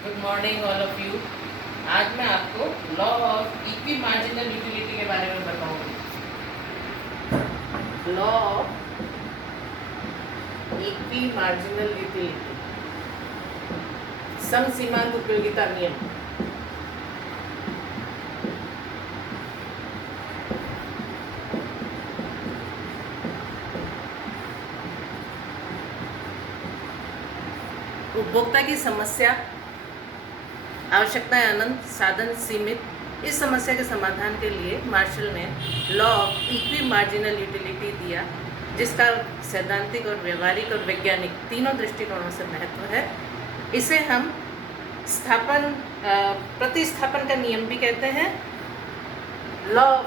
Good morning all of you. आज मैं आपको law of equi marginal utility के बारे में बताऊंगी। Law of equi marginal utility, समसीमांत उपयोगिता नियम। उपभोक्ता की समस्या, आवश्यकताएं अनंत, साधन सीमित। इस समस्या के समाधान के लिए मार्शल ने law of equi marginal utility दिया, जिसका सैद्धांतिक और व्यवहारिक और वैज्ञानिक तीनों दृष्टिकोणों से महत्व है। इसे हम प्रतिस्थापन का नियम भी कहते हैं। लॉ ऑफ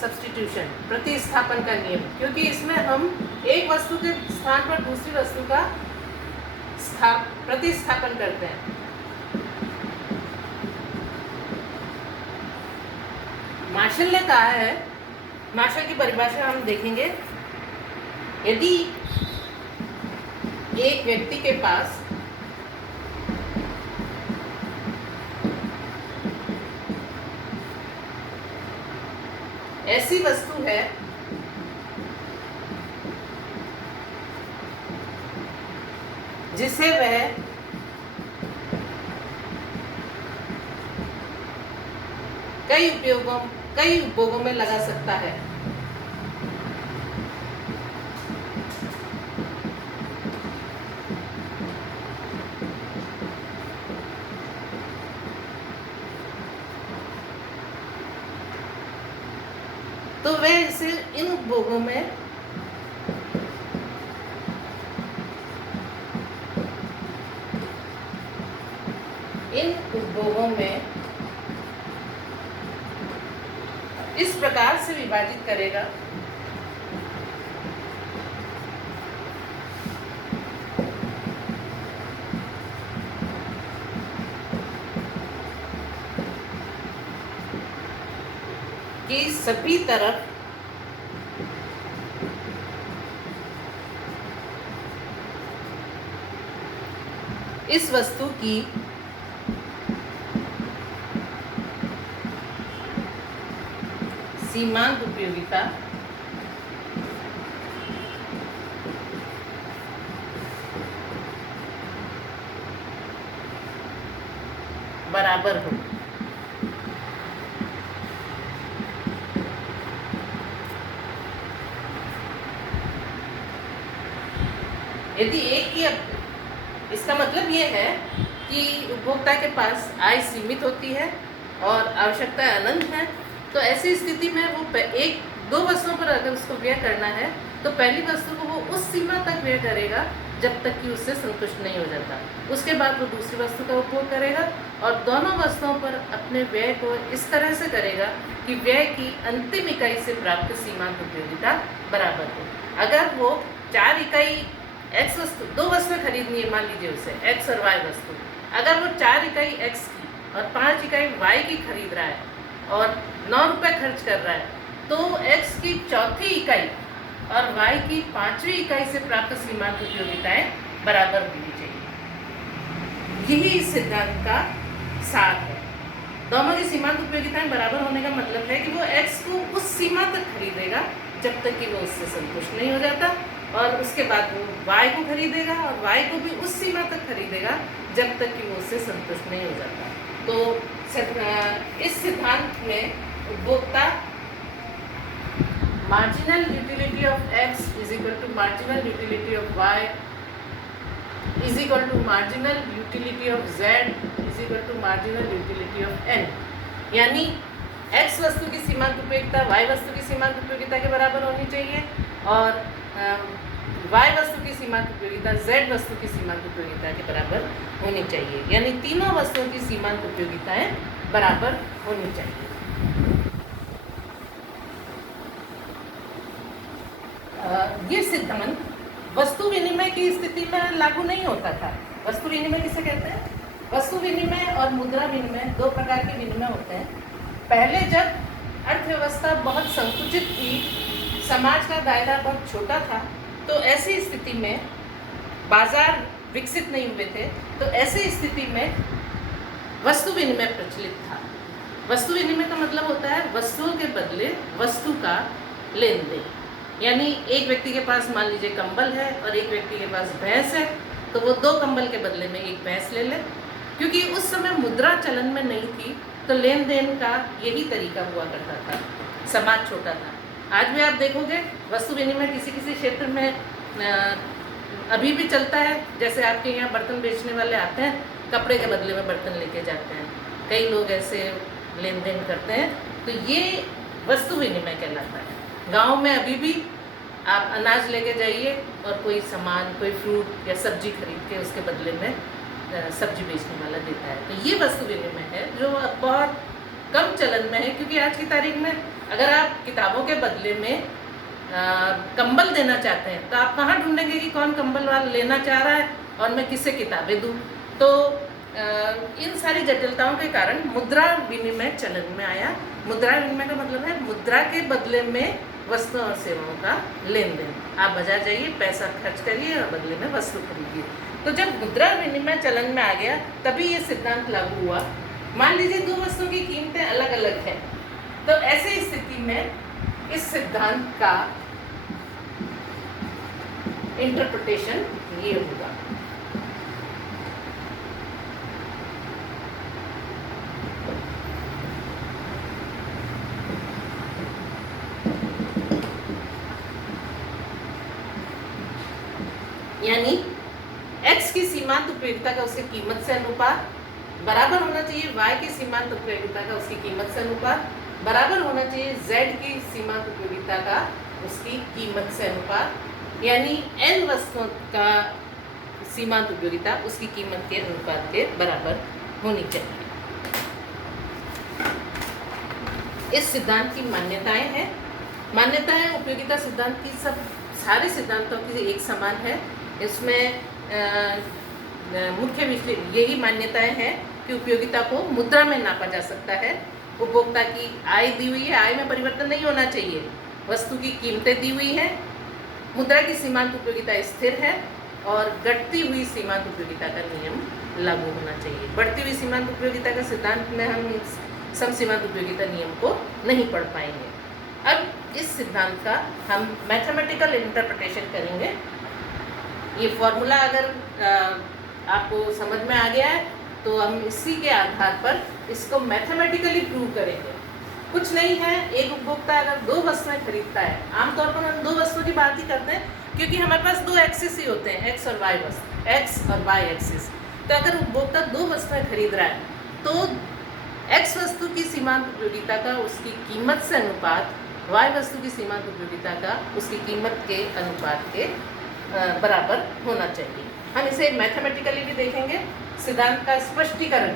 सब्स्टिट्यूशन, प्रतिस्थापन का नियम, क्योंकि इसमें हम एक वस्तु के स्थान पर दूसरी वस्तु का प्रतिस्थापन करते हैं। मार्शल ने कहा है, मार्शल की परिभाषा हम देखेंगे। यदि एक व्यक्ति के पास ऐसी वस्तु है जिसे वह कई उपभोगों में लगा सकता है, तो वह इसे इन उपभोगों में इस प्रकार से विभाजित करेगा कि सभी तरफ इस वस्तु की सीमांत उपयोगिता बराबर हो। यदि एक की, इसका मतलब ये है कि उपभोक्ता के पास आय सीमित होती है और आवश्यकताएं अनंत हैं, तो ऐसी स्थिति में वो एक दो वस्तुओं पर अगर उसको व्यय करना है तो पहली वस्तु को वो उस सीमा तक व्यय करेगा जब तक कि उससे संतुष्ट नहीं हो जाता। उसके बाद वो दूसरी वस्तु का उपभोग करेगा और दोनों वस्तुओं पर अपने व्यय को इस तरह से करेगा कि व्यय की अंतिम इकाई से प्राप्त सीमांत उपयोगिता बराबर हो। अगर वो 4 इकाई एक्स वस्तु, दो वस्तुएं खरीदनी है, मान लीजिए उसे एक्स और वाई वस्तु, अगर वो 4 इकाई एक्स की और 5 इकाई वाई की खरीद रहा है और 9 रुपये खर्च कर रहा है, तो एक्स की चौथी इकाई और वाई की 5वीं इकाई से प्राप्त सीमांत उपयोगिताएं बराबर होनी चाहिए। यही इस सिद्धांत का सार है। दोनों की सीमांत उपयोगिताएं बराबर होने का मतलब है कि वो एक्स को उस सीमा तक खरीदेगा जब तक कि वो उससे संतुष्ट नहीं हो जाता, और उसके बाद वो वाई को खरीदेगा और वाई को भी उस सीमा तक खरीदेगा जब तक कि वो उससे संतुष्ट नहीं हो जाता। तो इस सिद्धांत में उपभोक्ता marginal utility of x is equal to marginal utility of y is equal to marginal utility of z is equal to marginal utility of n, यानी x वस्तु की सीमांत उपयोगिता y वस्तु की सीमांत उपयोगिता के बराबर होनी चाहिए और y वस्तु की सीमांत उपयोगिता z वस्तु की सीमांत उपयोगिता के बराबर होनी चाहिए, यानी तीनों वस्तुओं की सीमांत उपयोगिताएं बराबर होनी चाहिए। ये सिद्धांत वस्तु विनिमय की स्थिति में लागू नहीं होता था। वस्तु विनिमय किसे कहते हैं? वस्तु विनिमय और मुद्रा विनिमय दो प्रकार के विनिमय होते हैं। पहले जब अर्थव्यवस्था बहुत संकुचित थी, समाज का दायरा बहुत छोटा था, तो ऐसी स्थिति में बाजार विकसित नहीं हुए थे, तो ऐसी स्थिति में वस्तु विनिमय प्रचलित था। वस्तु विनिमय का मतलब होता है वस्तुओं के बदले वस्तु का लेन देन। यानी एक व्यक्ति के पास मान लीजिए कंबल है और एक व्यक्ति के पास भैंस है, तो वो 2 कंबल के बदले में एक भैंस ले ले। क्योंकि उस समय मुद्रा चलन में नहीं थी, तो लेन देन का यही तरीका हुआ करता था। समाज छोटा था। आज भी आप देखोगे वस्तु विनिमय किसी किसी क्षेत्र में अभी भी चलता है। जैसे आपके यहाँ बर्तन बेचने वाले आते हैं, कपड़े के बदले में बर्तन लेके जाते हैं, कई लोग ऐसे लेन देन करते हैं, तो ये वस्तु विनिमय कहलाता है। गांव में अभी भी आप अनाज लेके जाइए और कोई सामान, कोई फ्रूट या सब्जी खरीद के उसके बदले में सब्जी बेचने वाला देता है। तो ये वस्तु विनिमय है जो अब बहुत कम चलन में है, क्योंकि आज की तारीख में अगर आप किताबों के बदले में कंबल देना चाहते हैं, तो आप कहाँ ढूंढेंगे कि कौन कंबल वाला लेना चाह रहा है और मैं किससे किताबें दूँ। तो इन सारी जटिलताओं के कारण मुद्रा विनिमय चलन में आया। मुद्रा विनिमय का मतलब है मुद्रा के बदले में वस्तु और सेवाओं का लेन देन। आप बाजार जाइए, पैसा खर्च करिए और बदले में वस्तु खरीदिए। तो जब मुद्रा विनिमय चलन में आ गया, तभी ये सिद्धांत लागू हुआ। मान लीजिए 2 वस्तुओं की कीमतें अलग अलग हैं, तो ऐसी स्थिति में इस सिद्धांत का इंटरप्रिटेशन ये होगा। यानी x की सीमांत उपयोगिता का उसकी कीमत से अनुपात बराबर होना चाहिए y की सीमांत उपयोगिता का उसकी कीमत से अनुपात बराबर होना चाहिए z की सीमांत उपयोगिता का उसकी कीमत से अनुपात। यानी n वस्तुओं का सीमांत उपयोगिता उसकी कीमत के अनुपात के बराबर होनी चाहिए। इस सिद्धांत की मान्यताएं हैं। मान्यताएं उपयोगिता सिद्धांत की सब सारे सिद्धांतों की एक समान है। इसमें मुख्य विषय यही मान्यताएं हैं कि उपयोगिता को मुद्रा में नापा जा सकता है। उपभोक्ता की आय दी हुई है, आय में परिवर्तन नहीं होना चाहिए। वस्तु की कीमतें दी हुई हैं, मुद्रा की सीमांत उपयोगिता स्थिर है और घटती हुई सीमांत उपयोगिता का नियम लागू होना चाहिए। बढ़ती हुई सीमांत उपयोगिता का सिद्धांत में हम सम सीमांत उपयोगिता नियम को नहीं पढ़ पाएंगे। अब इस सिद्धांत का हम मैथमेटिकल इंटरप्रिटेशन करेंगे। ये फॉर्मूला अगर आपको समझ में आ गया है, तो हम इसी के आधार पर इसको मैथमेटिकली प्रूव करेंगे। कुछ नहीं है, एक उपभोक्ता अगर 2 वस्तुएं खरीदता है, आमतौर पर हम 2 वस्तुओं की बात ही करते हैं, क्योंकि हमारे पास 2 एक्सिस ही होते हैं, एक्स और वाई वस्तु, एक्स और वाई एक्सिस। तो अगर उपभोक्ता 2 वस्तुएं खरीद रहा है, तो एक्स वस्तु की सीमांत उपयोगिता का उसकी कीमत से अनुपात वाई वस्तु की सीमांत उपयोगिता का उसकी कीमत के अनुपात के बराबर होना चाहिए। हम इसे मैथमेटिकली भी देखेंगे। सिद्धांत का स्पष्टीकरण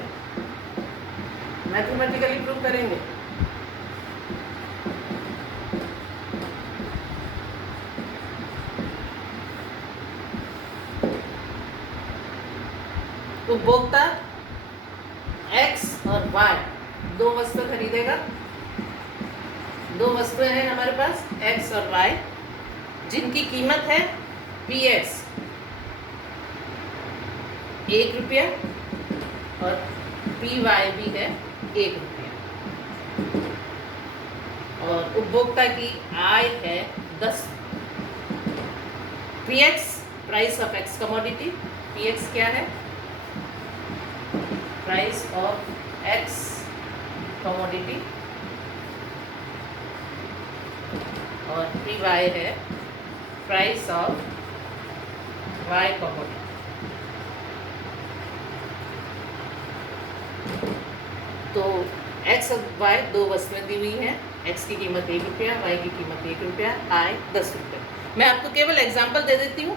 मैथमेटिकली प्रूव करेंगे। उपभोक्ता x और y 2 वस्तुएं खरीदेगा। 2 वस्तुएं हैं हमारे पास x और y, जिनकी कीमत है px 1 रुपया और py भी है 1 रुपया, और उपभोक्ता की आय है 10। px price of x commodity, px क्या है? प्राइस ऑफ x कमोडिटी, और py है प्राइस ऑफ y कमोडिटी। तो x और y 2 वस्तुएं दी हुई हैं। x की कीमत 1 रुपया, y की कीमत 1 रुपया, आय 10 रुपये। मैं आपको केवल एग्जाम्पल दे देती हूँ।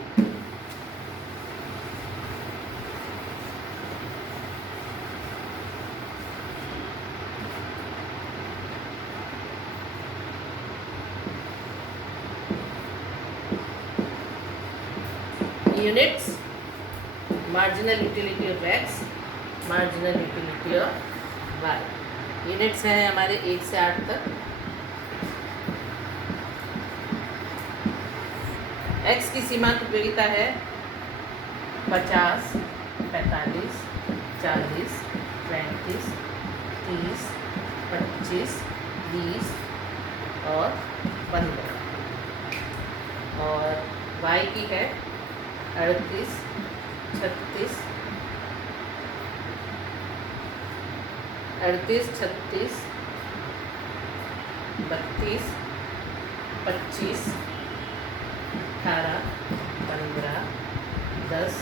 Units, marginal utility of x, marginal utility of y। Units हैं हमारे 1 से 8 तक। x की सीमांत उपयोगिता है 50, 45, 40, 65, 35, 30, 25, 20 और 15। और y की है 38, 36, 36, 32, 25, 18, 15, 10।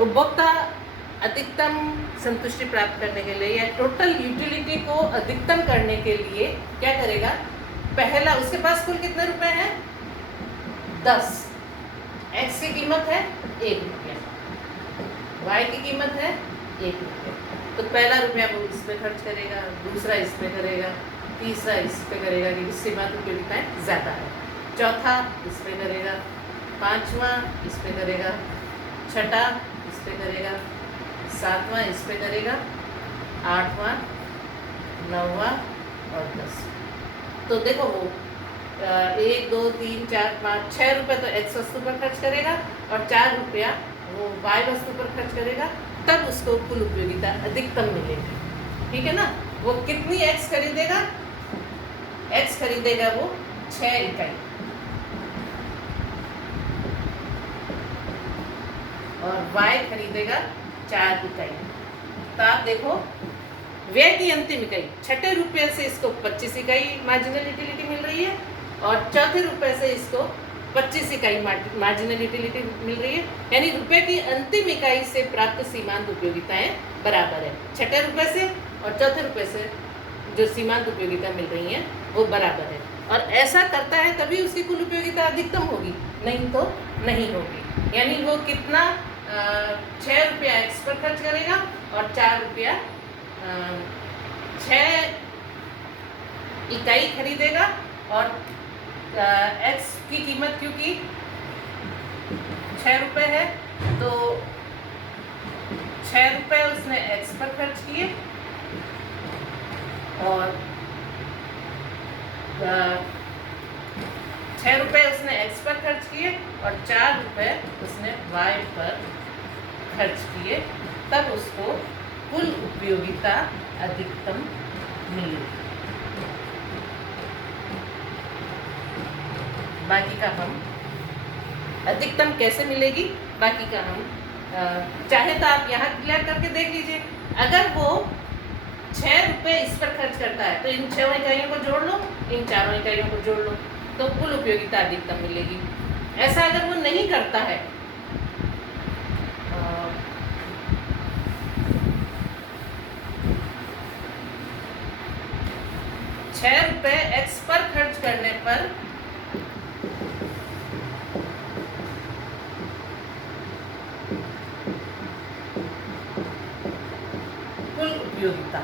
उपभोक्ता अधिकतम संतुष्टि प्राप्त करने के लिए या टोटल यूटिलिटी को अधिकतम करने के लिए क्या करेगा? पहला, उसके पास कुल कितने रुपए हैं? 10। x की कीमत है 1 रुपया, y की कीमत है 1 रुपया। तो पहला रुपया वो इस पे खर्च करेगा, दूसरा इस पे करेगा, तीसरा इस पे करेगा क्योंकि सीमांत उपयोगिताएं ज़्यादा है, चौथा इस पे करेगा, पांचवा इस पे करेगा, छठा इस पे करेगा, सातवां इस पे करेगा, आठवां, नौवां और 10। तो देखो वो 1, 2, 3, 4, 5, 6 रुपये तो x वस्तु पर खर्च करेगा और 4 रुपया वो y वस्तु पर खर्च करेगा, तब उसको कुल उपयोगिता अधिकतम मिलेगी। ठीक है ना? वो कितनी x खरीदेगा? x खरीदेगा वो 6 इकाई और y खरीदेगा 4 इकाई। तो आप देखो व्यय की अंतिम इकाई, छठे रुपये से इसको 25 इकाई मार्जिनल यूटिलिटी मिल रही है और चौथे रुपये से इसको 25 इकाई मार्जिनल यूटिलिटी मिल रही है, यानी रुपए की अंतिम इकाई से प्राप्त सीमांत उपयोगिताएं बराबर है। छठे रुपये से और चौथे रुपये से जो सीमांत उपयोगिता मिल रही हैं वो बराबर है। और ऐसा करता है तभी उसकी कुल उपयोगिता अधिकतम होगी, नहीं तो नहीं होगी। यानी वो कितना 6 रुपया एक्स पर खर्च करेगा और 4 रुपया 6 इकाई खरीदेगा और एक्स की कीमत क्योंकि 6 रुपये है तो 6 रुपये उसने एक्स पर खर्च किए और 6 रुपये उसने एक्स पर खर्च किए और 4 रुपये उसने वाई पर खर्च किए, तब उसको कुल उपयोगिता अधिकतम मिलेगी। बाकी का हम अधिकतम कैसे मिलेगी, बाकी का हम चाहे तो आप यहाँ क्लियर करके देख लीजिए। अगर वो 6 रुपये इस पर खर्च करता है तो इन 6 इकाइयों को जोड़ लो, इन 4 इकाइयों को जोड़ लो, तो कुल उपयोगिता अधिकतम मिलेगी। ऐसा अगर वो नहीं करता है 6 रुपये एक्स पर खर्च करने पर कुल उपयोगिता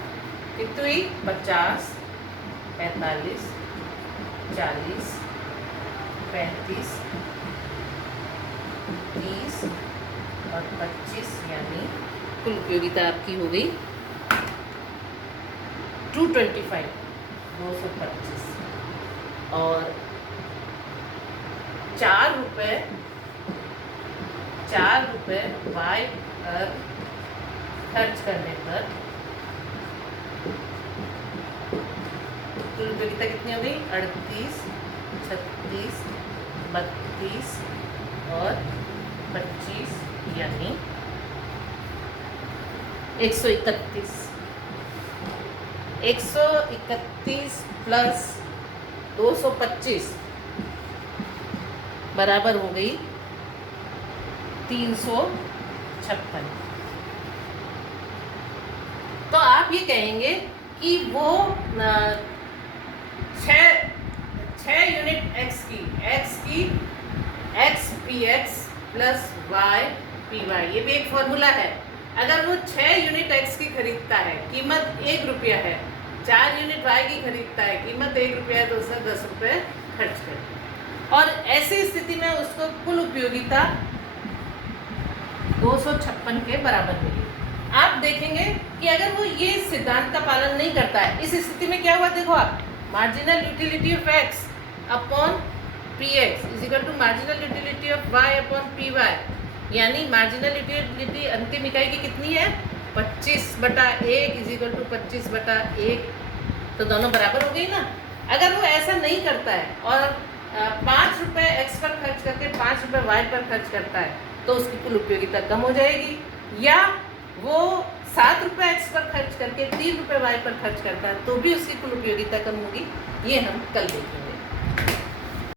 कितनी हुई? 50, 45, 40, 35, 30 और 25, यानी कुल उपयोगिता आपकी हो गई 225, 225। और 4 रुपये वाई पर खर्च करने पर कुल उपयोगिता कितनी हो गई? 38, 36, 32 और 25, यानी 131। 131 प्लस 225 बराबर हो गई 356। तो आप ये कहेंगे कि वो 6 यूनिट एक्स की X P X plus Y P Y, ये भी एक फॉर्मूला है। अगर वो 6 यूनिट एक्स की खरीदता है, कीमत 1 रुपया है, 4 यूनिट वाई की खरीदता है, कीमत 1 रुपया है, तो उसने 10 रुपये खर्च कर दिए। और ऐसी स्थिति में उसको कुल उपयोगिता 256 के बराबर मिली। आप देखेंगे कि अगर वो ये सिद्धांत का पालन नहीं करता है, इस स्थिति में क्या हुआ? देखो आप, marginal utility of X upon P X is equal to marginal utility of Y upon P Y, यानी मार्जिनल यूटिलिटी अंतिम इकाई की कितनी है? 25/1 इजिकल टू 25/1, तो दोनों बराबर हो गई ना। अगर वो ऐसा नहीं करता है और 5 रुपये एक्स पर खर्च करके 5 रुपये वाई पर खर्च करता है, तो उसकी कुल उपयोगिता कम हो जाएगी। या वो 7 रुपये एक्स पर खर्च करके 3 रुपये वाई पर खर्च करता है, तो भी उसकी कुल उपयोगिता कम होगी। ये हम कल देखेंगे।